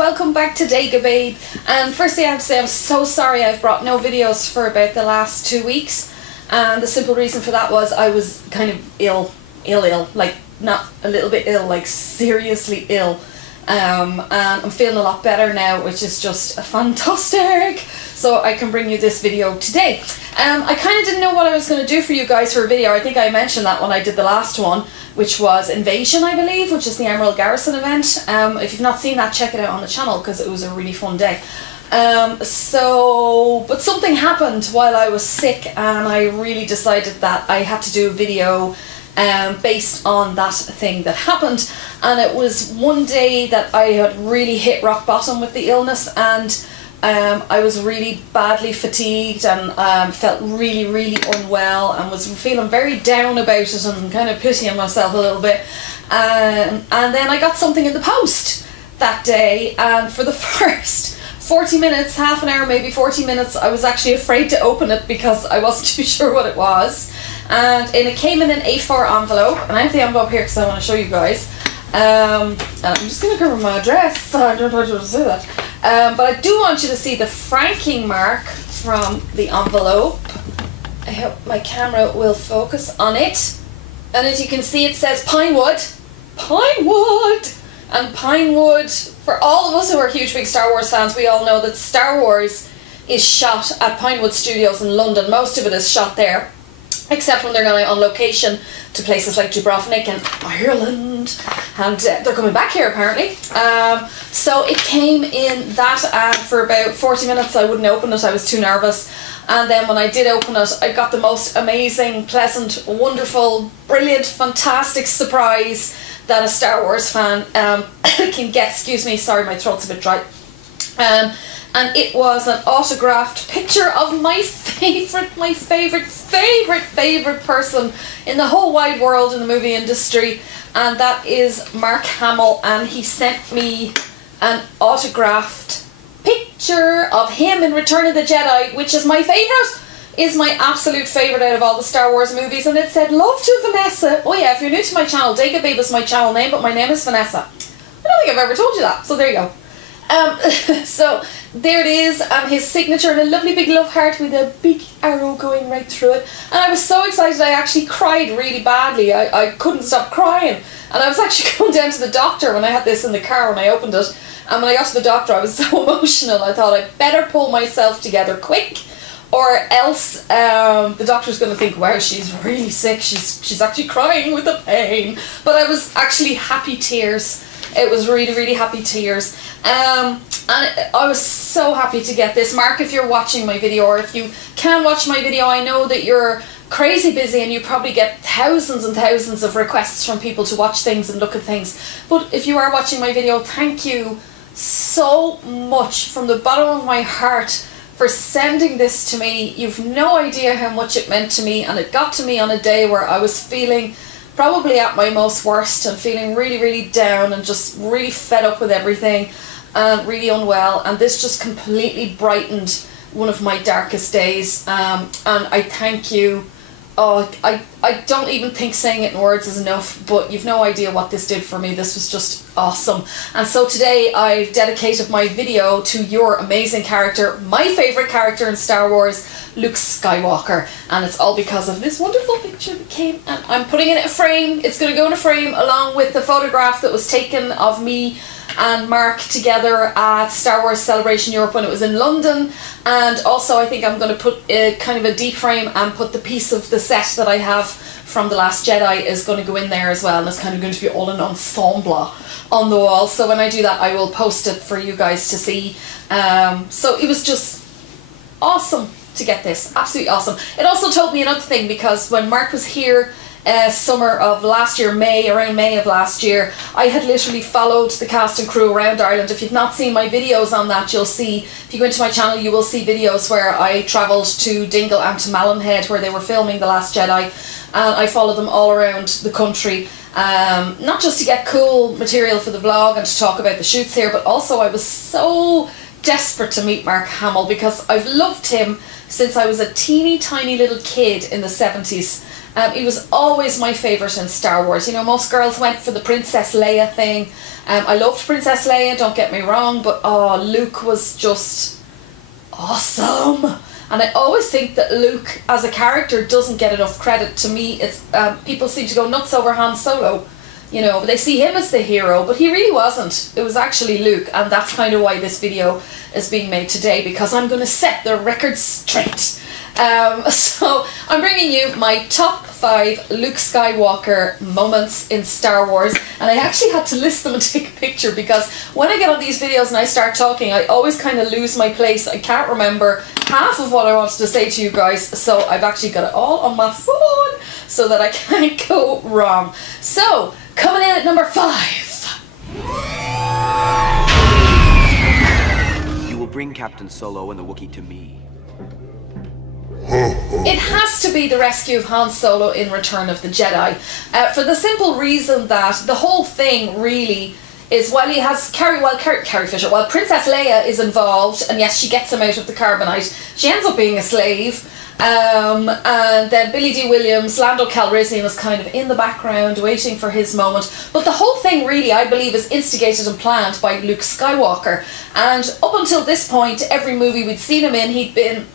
welcome back to Dega Babe. And firstly I have to say I'm so sorry I've brought no videos for about the last 2 weeks, and the simple reason for that was I was kind of ill, like not a little bit ill, like seriously ill. And I'm feeling a lot better now, which is just fantastic, so I can bring you this video today. I kind of didn't know what I was going to do for you guys for a video. I think I mentioned that when I did the last one, which was Invasion, I believe, which is the Emerald Garrison event. If you've not seen that, check it out on the channel because it was a really fun day. But something happened while I was sick, and I really decided that I had to do a video based on that thing that happened. And it was one day that I had really hit rock bottom with the illness, and I was really badly fatigued and felt really unwell and was feeling very down about it and kind of pitying myself a little bit. And then I got something in the post that day, and for the first 40 minutes, half an hour, maybe 40 minutes, I was actually afraid to open it because I wasn't too sure what it was. And it came in an A4 envelope, and I have the envelope here because I want to show you guys. And I'm just going to cover my address, so I don't know how to say that. But I do want you to see the franking mark from the envelope. I hope my camera will focus on it. And as you can see, it says Pinewood. Pinewood! And Pinewood, for all of us who are huge big Star Wars fans, we all know that Star Wars is shot at Pinewood Studios in London. Most of it is shot there, except when they're going on location to places like Dubrovnik and Ireland, and they're coming back here apparently. So it came in that, and for about 40 minutes I wouldn't open it, I was too nervous. And then when I did open it, I got the most amazing, pleasant, wonderful, brilliant, fantastic surprise that a Star Wars fan can get. Excuse me, sorry, my throat's a bit dry. And it was an autographed picture of my favorite person in the whole wide world in the movie industry, and that is Mark Hamill. And he sent me an autographed picture of him in Return of the Jedi, which is my favourite, is my absolute favourite out of all the Star Wars movies. And it said, "Love to Vanessa." Oh yeah, if you're new to my channel, Dega Babe is my channel name, but my name is Vanessa. I don't think I've ever told you that, so there you go. So there it is, his signature, and a lovely big love heart with a big arrow going right through it. And I was so excited I actually cried really badly. I couldn't stop crying, and I was actually going down to the doctor when I had this in the car when I opened it. And when I got to the doctor, I was so emotional. I thought I'd better pull myself together quick, or else the doctor's going to think, wow, she's really sick, she's actually crying with the pain. But I was actually happy tears. It was really happy tears. And I was so happy to get this. Mark, if you're watching my video, or if you can watch my video, I know that you're crazy busy and you probably get thousands and thousands of requests from people to watch things and look at things. But if you are watching my video, thank you so much from the bottom of my heart for sending this to me. You've no idea how much it meant to me, and it got to me on a day where I was feeling probably at my most worst and feeling really down and just really fed up with everything and really unwell, and this just completely brightened one of my darkest days. And I thank you. Oh, I don't even think saying it in words is enough, but you've no idea what this did for me. This was just awesome. And so today I've dedicated my video to your amazing character, my favourite character in Star Wars, Luke Skywalker. And it's all because of this wonderful picture that came, and I'm putting it in a frame. It's going to go in a frame along with the photograph that was taken of me and Mark together at Star Wars Celebration Europe when it was in London. And also I think I'm going to put kind of a deep frame and put the piece of the set that I have from The Last Jedi is going to go in there as well, and it's kind of going to be all an ensemble on the wall. So when I do that, I will post it for you guys to see. So it was just awesome to get this, absolutely awesome. It also told me another thing, because when Mark was here summer of last year, around May of last year, I had literally followed the cast and crew around Ireland. If you've not seen my videos on that, you'll see, if you go into my channel, you will see videos where I travelled to Dingle and to Mallinhead where they were filming The Last Jedi, and I followed them all around the country, not just to get cool material for the vlog and to talk about the shoots here, but also I was so desperate to meet Mark Hamill because I've loved him since I was a teeny tiny little kid in the 70s. He was always my favourite in Star Wars. You know, most girls went for the Princess Leia thing. I loved Princess Leia, don't get me wrong, but oh, Luke was just awesome. And I always think that Luke as a character doesn't get enough credit. To me, it's people seem to go nuts over Han Solo, you know, but they see him as the hero, but he really wasn't. It was actually Luke, and that's kind of why this video is being made today, because I'm going to set the record straight. So I'm bringing you my top 5 Luke Skywalker moments in Star Wars, and I actually had to list them and take a picture, because when I get on these videos and I start talking, I always kind of lose my place. I can't remember half of what I wanted to say to you guys, so I've actually got it all on my phone so that I can't go wrong. So coming in at number 5. You will bring Captain Solo and the Wookiee to me. It has to be the rescue of Han Solo in Return of the Jedi, for the simple reason that the whole thing really is, while he has Carrie Fisher, while Princess Leia is involved, and yes, she gets him out of the carbonite, she ends up being a slave, and then Billy D. Williams, Lando Calrissian is kind of in the background waiting for his moment, but the whole thing really, I believe, is instigated and planned by Luke Skywalker. And up until this point, every movie we'd seen him in, he'd been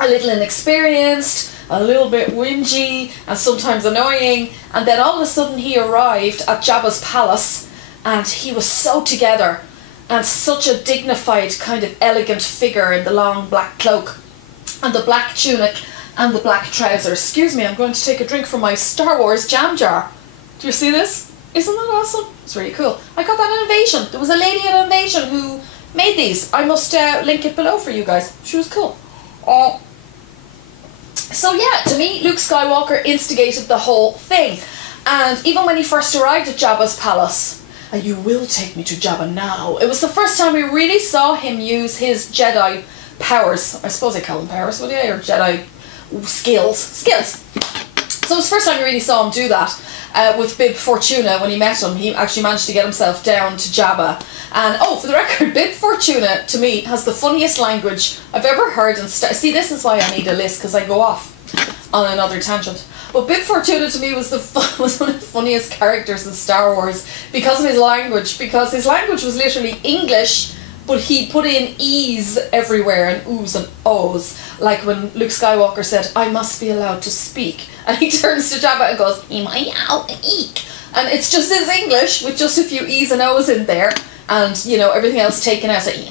a little inexperienced, a little bit whingy, and sometimes annoying, and then all of a sudden he arrived at Jabba's palace, and he was so together, and such a dignified, kind of elegant figure in the long black cloak, and the black tunic, and the black trousers. Excuse me, I'm going to take a drink from my Star Wars jam jar. Do you see this? Isn't that awesome? It's really cool. I got that at Invasion. There was a lady at Invasion who made these. I must link it below for you guys. She was cool. So yeah, to me, Luke Skywalker instigated the whole thing. And even when he first arrived at Jabba's palace, you will take me to Jabba now, it was the first time we really saw him use his Jedi powers. I suppose I call them powers, would you? Or Jedi skills. Skills. So it was the first time we really saw him do that. With Bib Fortuna, when he met him, he actually managed to get himself down to Jabba. And oh, for the record, Bib Fortuna, to me, has the funniest language I've ever heard. And see, this is why I need a list, because I go off on another tangent. But Bib Fortuna, to me, was one of the funniest characters in Star Wars because of his language. Because his language was literally English, but he put in E's everywhere and oohs and ohs. Like when Luke Skywalker said, "I must be allowed to speak." And he turns to Jabba and goes, "Eek." And it's just his English with just a few E's and O's in there. And, you know, everything else taken out. So, eek.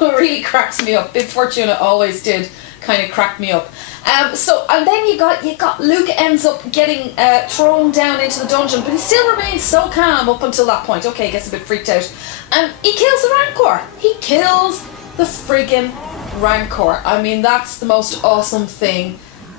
Really cracks me up. Bib Fortuna always did kind of crack me up. And then you got Luke ends up getting thrown down into the dungeon, but he still remains so calm up until that point. Okay, he gets a bit freaked out. And he kills the Rancor. He kills the friggin' Rancor. I mean, that's the most awesome thing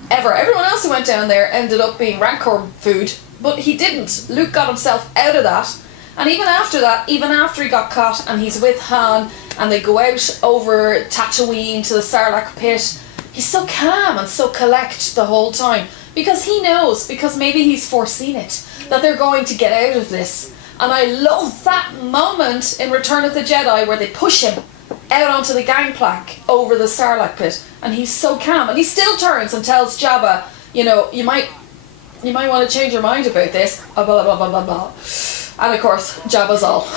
ever. Everyone else who went down there ended up being Rancor food, but he didn't. Luke got himself out of that. And even after that, even after he got caught and he's with Han and they go out over Tatooine to the Sarlacc pit, he's so calm and so collect the whole time, because he knows, because maybe he's foreseen it, that they're going to get out of this. And I love that moment in Return of the Jedi where they push him out onto the gangplank over the Sarlacc pit, and he's so calm, and he still turns and tells Jabba, you know, you might want to change your mind about this, blah blah blah blah blah blah. And of course Jabba's all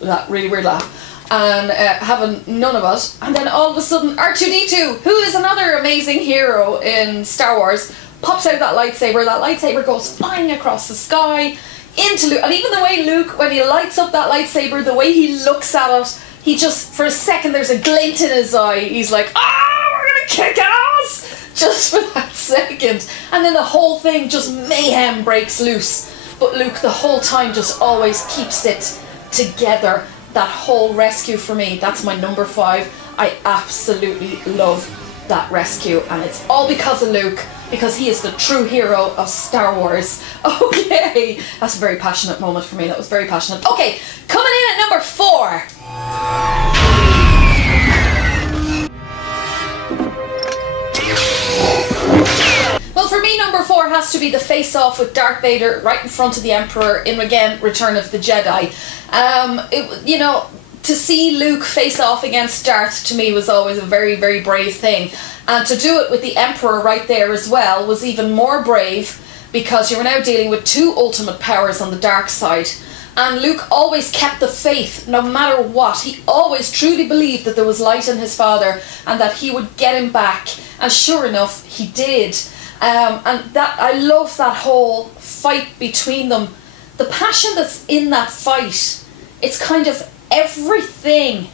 with that really weird laugh, and having none of it. And then all of a sudden R2-D2, who is another amazing hero in Star Wars, pops out that lightsaber. That lightsaber goes flying across the sky into Luke. And even the way Luke, when he lights up that lightsaber, the way he looks at it, he just, for a second, there's a glint in his eye. He's like, "Ah, we're gonna kick ass!" Just for that second. And then the whole thing, just mayhem breaks loose. But Luke, the whole time, just always keeps it together. That whole rescue, for me, that's my number 5. I absolutely love that rescue, and it's all because of Luke, because he is the true hero of Star Wars. Okay, that's a very passionate moment for me. That was very passionate. Okay, coming in at number 4. Well, for me, number 4 has to be the face-off with Darth Vader right in front of the Emperor in, again, Return of the Jedi. You know, to see Luke face off against Darth, to me, was always a very, very brave thing. And to do it with the Emperor right there as well was even more brave, because you were now dealing with two ultimate powers on the dark side. And Luke always kept the faith, no matter what. He always truly believed that there was light in his father and that he would get him back. And sure enough, he did. And that, I love that whole fight between them. The passion that's in that fight, it's kind of everything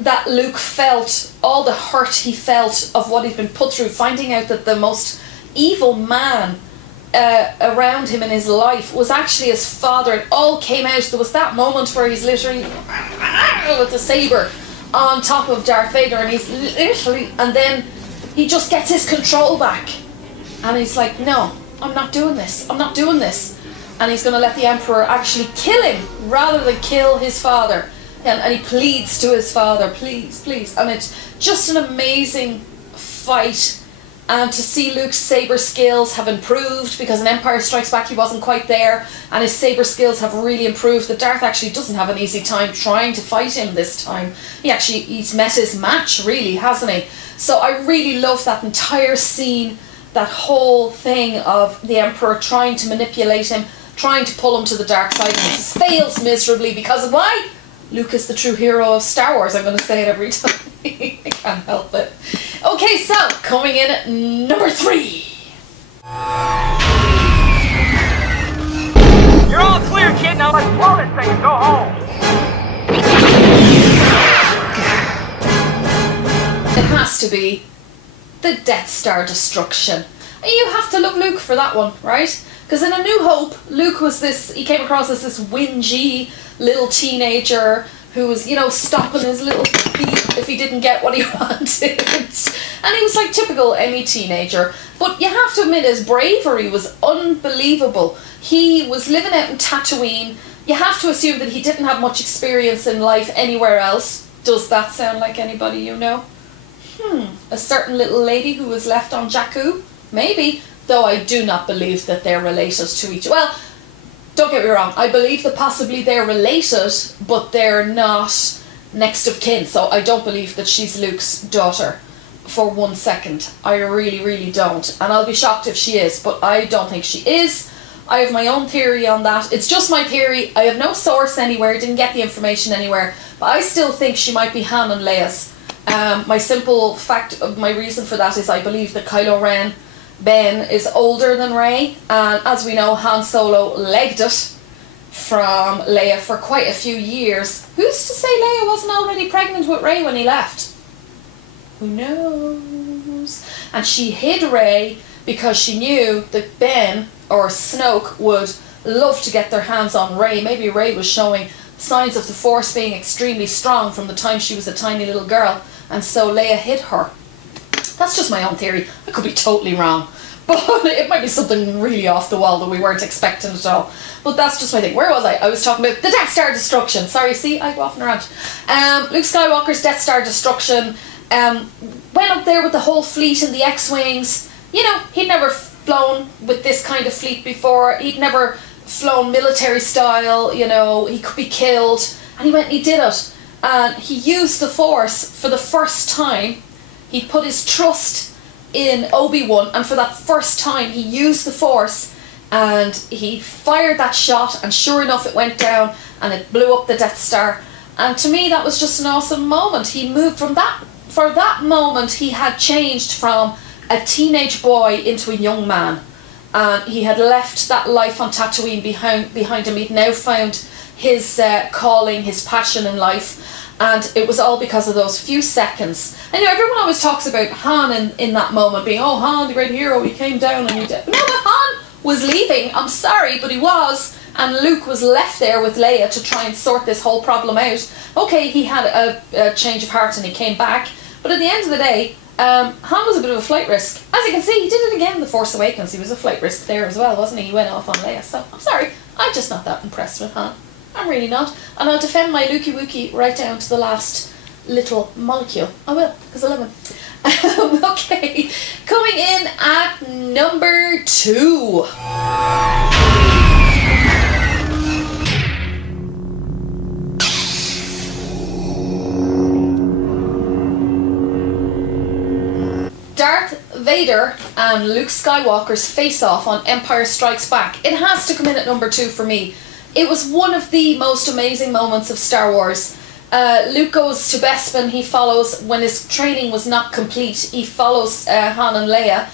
that Luke felt, all the hurt he felt of what he'd been put through, finding out that the most evil man around him in his life was actually his father. It all came out. There was that moment where he's literally with the saber on top of Darth Vader, and he's literally, and then he just gets his control back, and he's like, no, I'm not doing this, I'm not doing this. And he's going to let the Emperor actually kill him rather than kill his father. And he pleads to his father, please, please. And it's just an amazing fight. And to see Luke's saber skills have improved, because in Empire Strikes Back he wasn't quite there, and his saber skills have really improved. That Darth actually doesn't have an easy time trying to fight him this time. He's met his match, really, hasn't he? So I really love that entire scene, that whole thing of the Emperor trying to manipulate him, trying to pull him to the dark side, and he fails miserably because of why? Luke is the true hero of Star Wars. I'm going to say it every time. I can't help it. Okay, so coming in at number 3. You're all clear, kid. Now let's blow this thing and go home. It has to be the Death Star destruction. And you have to love Luke for that one, right? Because in A New Hope, Luke was he came across as this whingy little teenager who was, you know, stopping his little feet if he didn't get what he wanted. And he was like typical any teenager. But you have to admit, his bravery was unbelievable. He was living out in Tatooine. You have to assume that he didn't have much experience in life anywhere else. Does that sound like anybody you know? A certain little lady who was left on Jakku? Maybe. Though I do not believe that they're related to each other. Well, don't get me wrong, I believe that possibly they're related, but they're not next of kin. So I don't believe that she's Luke's daughter for 1 second. I really, really don't. And I'll be shocked if she is, but I don't think she is. I have my own theory on that. It's just my theory. I have no source anywhere, didn't get the information anywhere, but I still think she might be Han and Leia's. My simple fact of my reason for that is I believe that Kylo Ren, Ben, is older than Rey, and as we know, Han Solo legged it from Leia for quite a few years. Who's to say Leia wasn't already pregnant with Rey when he left? Who knows? And she hid Rey because she knew that Ben or Snoke would love to get their hands on Rey. Maybe Rey was showing signs of the Force being extremely strong from the time she was a tiny little girl, and so Leia hid her. That's just my own theory. I could be totally wrong. But it might be something really off the wall that we weren't expecting at all. But that's just my thing. Where was I? I was talking about the Death Star destruction. Sorry, see, I go off and around. Luke Skywalker's Death Star destruction. Went up there with the whole fleet and the X-Wings. You know, he'd never flown with this kind of fleet before. He'd never flown military style, you know, he could be killed. And he went and he did it. And he used the Force for the first time. He put his trust in Obi-Wan, and for that first time he used the Force, and he fired that shot, and sure enough it went down and it blew up the Death Star. And to me that was just an awesome moment. He moved from that, for that moment he had changed from a teenage boy into a young man, and he had left that life on Tatooine behind him. He'd now found his calling, his passion in life. And it was all because of those few seconds. And you know, everyone always talks about Han in that moment being, oh, Han, the great hero, he came down and he did. No, but Han was leaving. I'm sorry, but he was. And Luke was left there with Leia to try and sort this whole problem out. Okay, he had a change of heart and he came back. But at the end of the day, Han was a bit of a flight risk. As you can see, he did it again in The Force Awakens. He was a flight risk there as well, wasn't he? He went off on Leia. So, I'm sorry. I'm just not that impressed with Han. I'm really not. And I'll defend my Lukey Wookie right down to the last little molecule. I will, because I love him. Okay, coming in at number 2. Darth Vader and Luke Skywalker's face-off on Empire Strikes Back. It has to come in at number 2 for me. It was one of the most amazing moments of Star Wars. Luke goes to Bespin. He follows, when his training was not complete, he follows Han and Leia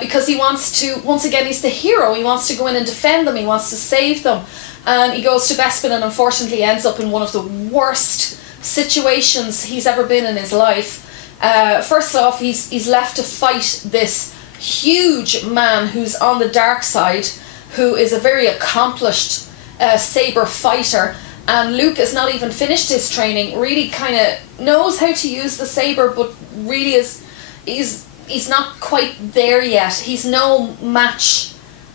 because he wants to, once again, he's the hero. He wants to go in and defend them. He wants to save them. And he goes to Bespin and unfortunately ends up in one of the worst situations he's ever been in his life. First off, he's left to fight this huge man who's on the dark side, who is a very accomplished saber fighter, and Luke has not even finished his training, really kind of knows how to use the saber, but really he's not quite there yet. He's no match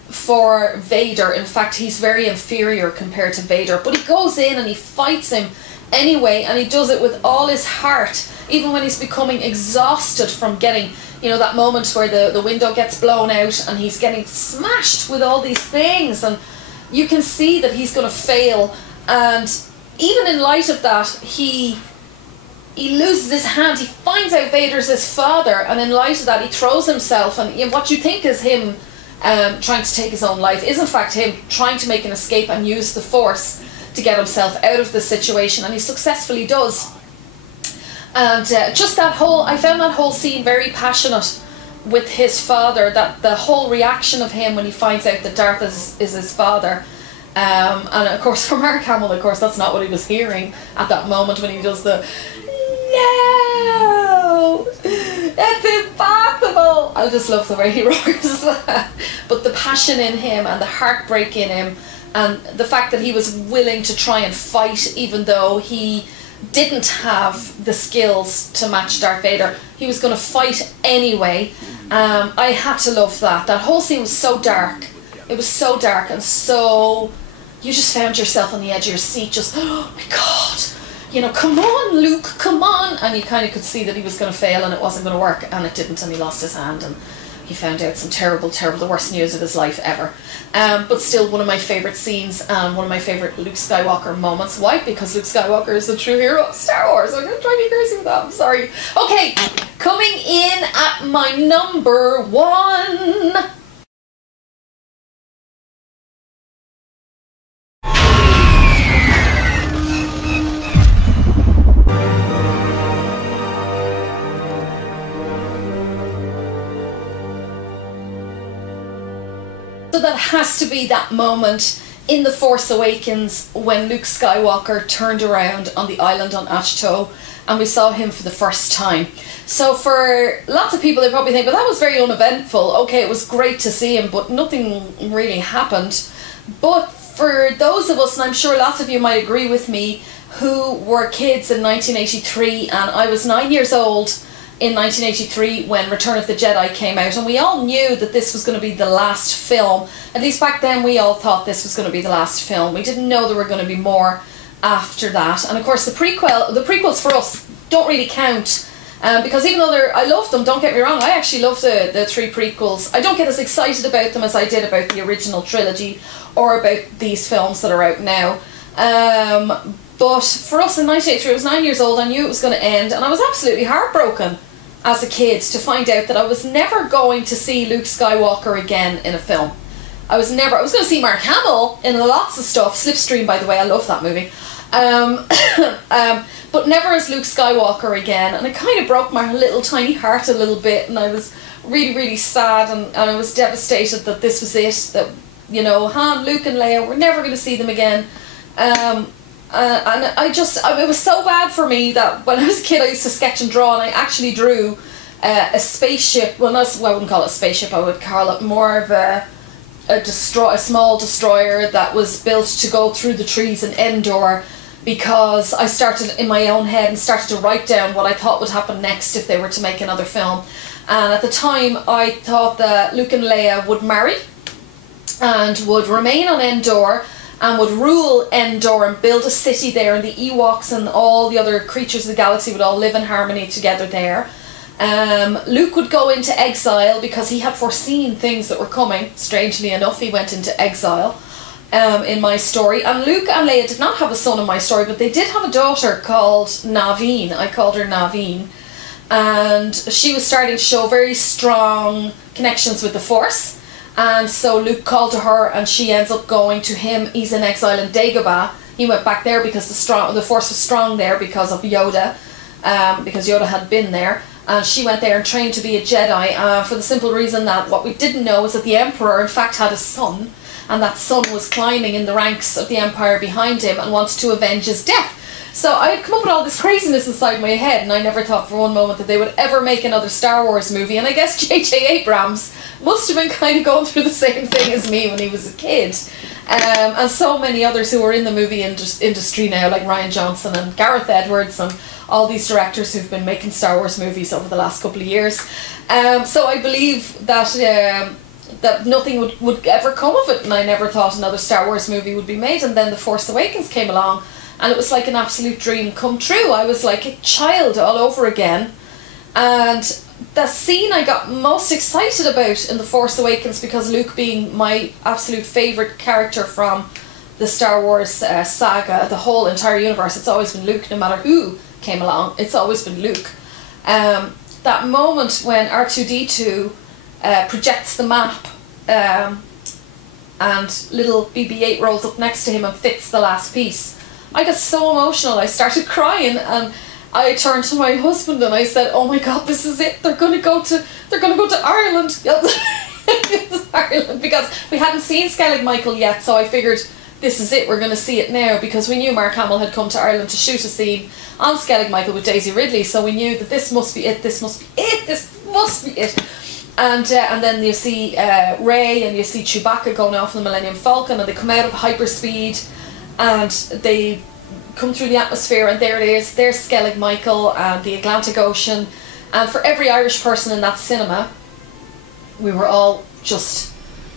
for Vader. In fact, he's very inferior compared to Vader, but he goes in and he fights him anyway, and he does it with all his heart, even when he's becoming exhausted from getting, you know, that moment where the window gets blown out and he's getting smashed with all these things, and you can see that he's going to fail. And even in light of that, he loses his hand. He finds out Vader's his father, and in light of that he throws himself, and you know, what you think is him trying to take his own life is in fact him trying to make an escape and use the Force to get himself out of the situation, and he successfully does. And just that whole, I found that whole scene very passionate with his father, that the whole reaction of him when he finds out that Darth is his father. And of course for Mark Hamill, of course, that's not what he was hearing at that moment when he does the "No! That's impossible!" I just love the way he roars that. But the passion in him and the heartbreak in him, and the fact that he was willing to try and fight even though he didn't have the skills to match Darth Vader. He was going to fight anyway. I had to love that. That whole scene was so dark. It was so dark, and so you just found yourself on the edge of your seat, just, oh my God, you know, come on Luke, come on. And you kind of could see that he was going to fail and it wasn't going to work, and it didn't, and he lost his hand, and he found out some terrible, the worst news of his life ever. But still one of my favourite scenes, one of my favourite Luke Skywalker moments. Why? Because Luke Skywalker is the true hero of Star Wars. I'm going to drive you crazy with that, I'm sorry. Okay, coming in at my number 1. So that has to be that moment in The Force Awakens when Luke Skywalker turned around on the island on Ahch-To and we saw him for the first time. So for lots of people, they probably think, well, that was very uneventful. Okay, it was great to see him, but nothing really happened. But for those of us, and I'm sure lots of you might agree with me, who were kids in 1983, and I was 9 years old in 1983 when Return of the Jedi came out, and we all knew that this was going to be the last film. At least back then we all thought this was going to be the last film. We didn't know there were going to be more after that. And of course the prequels for us don't really count, because even though I love them, don't get me wrong, I actually love the 3 prequels. I don't get as excited about them as I did about the original trilogy or about these films that are out now. But for us in 1983, I was 9 years old, I knew it was going to end, and I was absolutely heartbroken as a kid to find out that I was never going to see Luke Skywalker again in a film. I was going to see Mark Hamill in lots of stuff. Slipstream, by the way, I love that movie. But never as Luke Skywalker again, and it kind of broke my little tiny heart a little bit, and I was really, really sad, and I was devastated that this was it, that, you know, Han, Luke and Leia, we're never going to see them again. And it was so bad for me that when I was a kid I used to sketch and draw, and I actually drew a spaceship. Well, I wouldn't call it a spaceship, I would call it more of a small destroyer that was built to go through the trees in Endor, because I started in my own head and started to write down what I thought would happen next if they were to make another film. And at the time I thought that Luke and Leia would marry and would remain on Endor and would rule Endor and build a city there, and the Ewoks and all the other creatures of the galaxy would all live in harmony together there. Luke would go into exile because he had foreseen things that were coming. Strangely enough, he went into exile in my story. And Luke and Leia did not have a son in my story, but they did have a daughter called Naveen. I called her Naveen. and she was starting to show very strong connections with the Force, and so Luke called to her and she ends up going to him. He's in exile in Dagobah. He went back there because the Force was strong there because of Yoda, because Yoda had been there, and she went there and trained to be a Jedi, for the simple reason that what we didn't know is that the Emperor in fact had a son, and that son was climbing in the ranks of the Empire behind him and wanted to avenge his death. So I had come up with all this craziness inside my head, and I never thought for one moment that they would ever make another Star Wars movie. And I guess J.J. Abrams must have been kind of going through the same thing as me when he was a kid. And so many others who are in the movie industry now, like Rian Johnson and Gareth Edwards and all these directors who've been making Star Wars movies over the last couple of years. So I believe that that nothing would ever come of it, and I never thought another Star Wars movie would be made. And then The Force Awakens came along, and it was like an absolute dream come true. I was like a child all over again. And the scene I got most excited about in The Force Awakens, because Luke being my absolute favourite character from the Star Wars saga, the whole entire universe, it's always been Luke. No matter who came along, it's always been Luke. That moment when R2-D2 projects the map, and little BB-8 rolls up next to him and fits the last piece, I got so emotional. I started crying, and I turned to my husband and I said, "Oh my God, this is it! They're gonna go to Ireland." Ireland, because we hadn't seen Skellig Michael yet, so I figured this is it. We're gonna see it now, because we knew Mark Hamill had come to Ireland to shoot a scene on Skellig Michael with Daisy Ridley, so we knew that this must be it. This must be it. This must be it. And then you see Rey and you see Chewbacca going off in the Millennium Falcon, and they come out of hyperspeed and they come through the atmosphere, and there it is. There's Skellig Michael and the Atlantic Ocean. And for every Irish person in that cinema, we were all just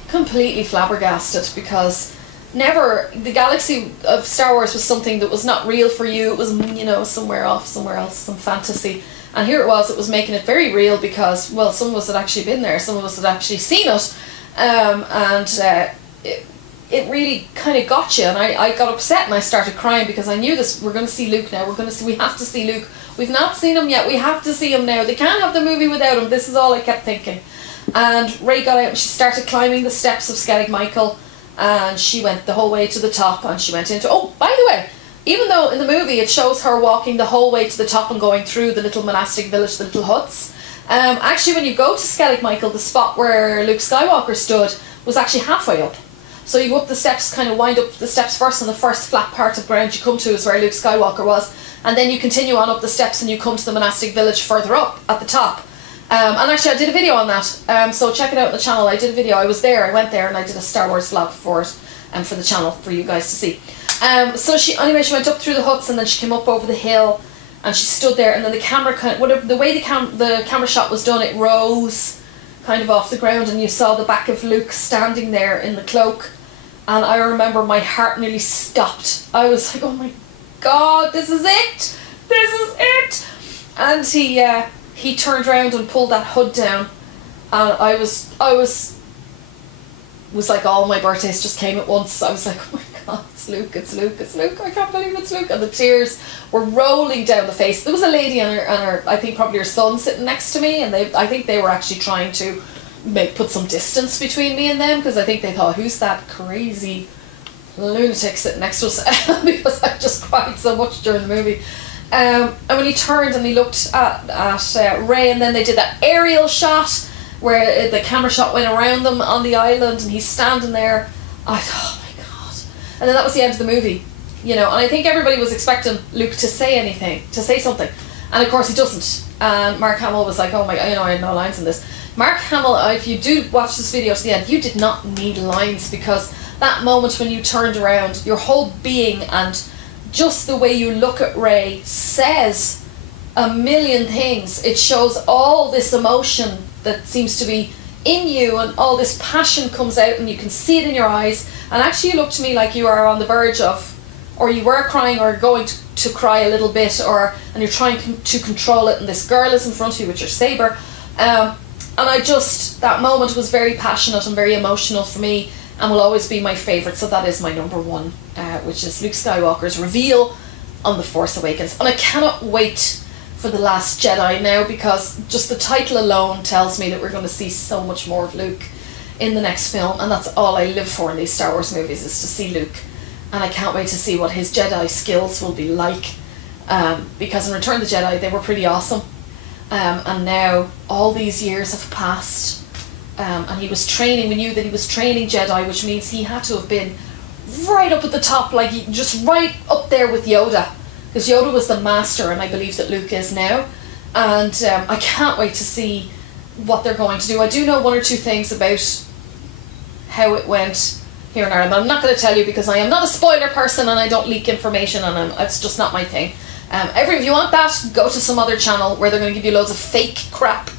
completely flabbergasted, because never, the galaxy of Star Wars was something that was not real for you. It was, you know, somewhere off, somewhere else, some fantasy. And here it was making it very real, because, well, some of us had actually been there, some of us had actually seen it, it really kind of got you. And I got upset and I started crying, because I knew this, we're going to see Luke now, we have to see Luke. We've not seen him yet, we have to see him now. They can't have the movie without him. This is all I kept thinking. And Rey got out and she started climbing the steps of Skellig Michael, and she went the whole way to the top, and she went into, oh, by the way, even though in the movie it shows her walking the whole way to the top and going through the little monastic village, the little huts, actually when you go to Skellig Michael, the spot where Luke Skywalker stood was actually halfway up. So you go up the steps, kind of wind up the steps first, and the first flat part of ground you come to is where Luke Skywalker was, and then you continue on up the steps and you come to the monastic village further up at the top. And actually I did a video on that, so check it out on the channel. I did a video, I was there, I went there, and I did a Star Wars vlog for it, for the channel for you guys to see. So she went up through the huts, and then she came up over the hill, and she stood there, and then the camera the way the camera shot was done, it rose kind of off the ground, and you saw the back of Luke standing there in the cloak, and I remember my heart nearly stopped. I was like, oh my God, this is it! This is it! And he turned around and pulled that hood down, and I was like, all my birthdays just came at once. I was like, oh my God, it's Luke, it's Luke, it's Luke, I can't believe it's Luke. And the tears were rolling down the face. There was a lady and her I think probably her son sitting next to me, and I think they were actually trying to put some distance between me and them, because I think they thought, who's that crazy lunatic sitting next to us? Because I just cried so much during the movie. And when he turned and he looked at Rey, and then they did that aerial shot where the camera shot went around them on the island, and he's standing there, I thought, oh my God. And then that was the end of the movie, you know. And I think everybody was expecting Luke to say something, and of course he doesn't. And Mark Hamill was like, oh my God, you know, I had no lines in this. Mark Hamill, if you do watch this video to the end, you did not need lines, because that moment when you turned around, your whole being and just the way you look at Rey says a million things. It shows all this emotion that seems to be in you, and all this passion comes out, and you can see it in your eyes. And actually you look to me like you are on the verge of, or you were crying or going to cry a little bit, and you're trying to control it, and this girl is in front of you with your saber. And that moment was very passionate and very emotional for me, and will always be my favourite. So that is my number one, which is Luke Skywalker's reveal on The Force Awakens. And I cannot wait for The Last Jedi now, because just the title alone tells me that we're going to see so much more of Luke in the next film, and that's all I live for in these Star Wars movies, is to see Luke. And I can't wait to see what his Jedi skills will be like, because in Return of the Jedi they were pretty awesome, and now all these years have passed, and he was training, we knew that he was training Jedi, which means he had to have been right up at the top, like just right up there with Yoda, because Yoda was the master, and I believe that Luke is now. And I can't wait to see what they're going to do. I do know one or two things about how it went here in Ireland, but I'm not going to tell you because I am not a spoiler person and I don't leak information, and it's just not my thing. If you want that, go to some other channel where they're going to give you loads of fake crap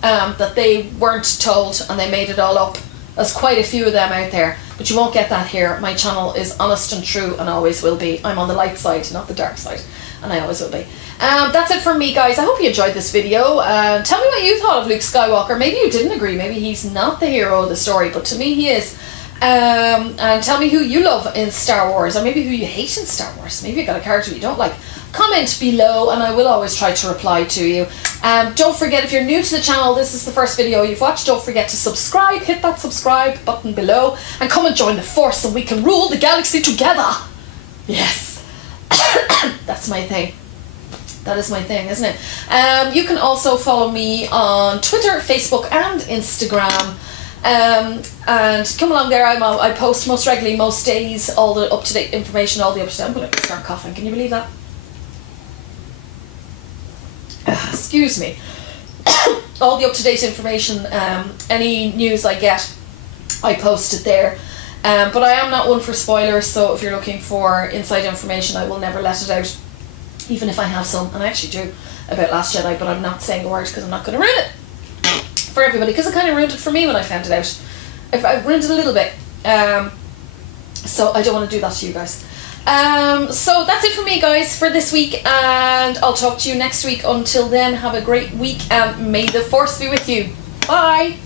that they weren't told and they made it all up. There's quite a few of them out there, but you won't get that here. My channel is honest and true and always will be. I'm on the light side, not the dark side, and I always will be. That's it from me, guys. I hope you enjoyed this video. Tell me what you thought of Luke Skywalker. Maybe you didn't agree. Maybe he's not the hero of the story, but to me he is. And tell me who you love in Star Wars, or maybe who you hate in Star Wars. Maybe you got a character you don't like. Comment below and I will always try to reply to you. Don't forget, if you're new to the channel, this is the first video you've watched, don't forget to subscribe. Hit that subscribe button below and come and join the Force so we can rule the galaxy together. Yes. That's my thing. That is my thing, isn't it? You can also follow me on Twitter, Facebook and Instagram. And come along there. I post most regularly, most days, all the up-to-date information, all the up-to-date... I'm going to start coughing, can you believe that? Excuse me. All the up-to-date information, any news I get, I post it there. But I am not one for spoilers, so if you're looking for inside information, I will never let it out, even if I have some, and I actually do, about Last Jedi, but I'm not saying a word because I'm not going to ruin it for everybody, because it kind of ruined it for me when I found it out. I ruined it a little bit, so I don't want to do that to you guys. So that's it for me, guys, for this week, and I'll talk to you next week. Until then, have a great week and may the Force be with you. Bye.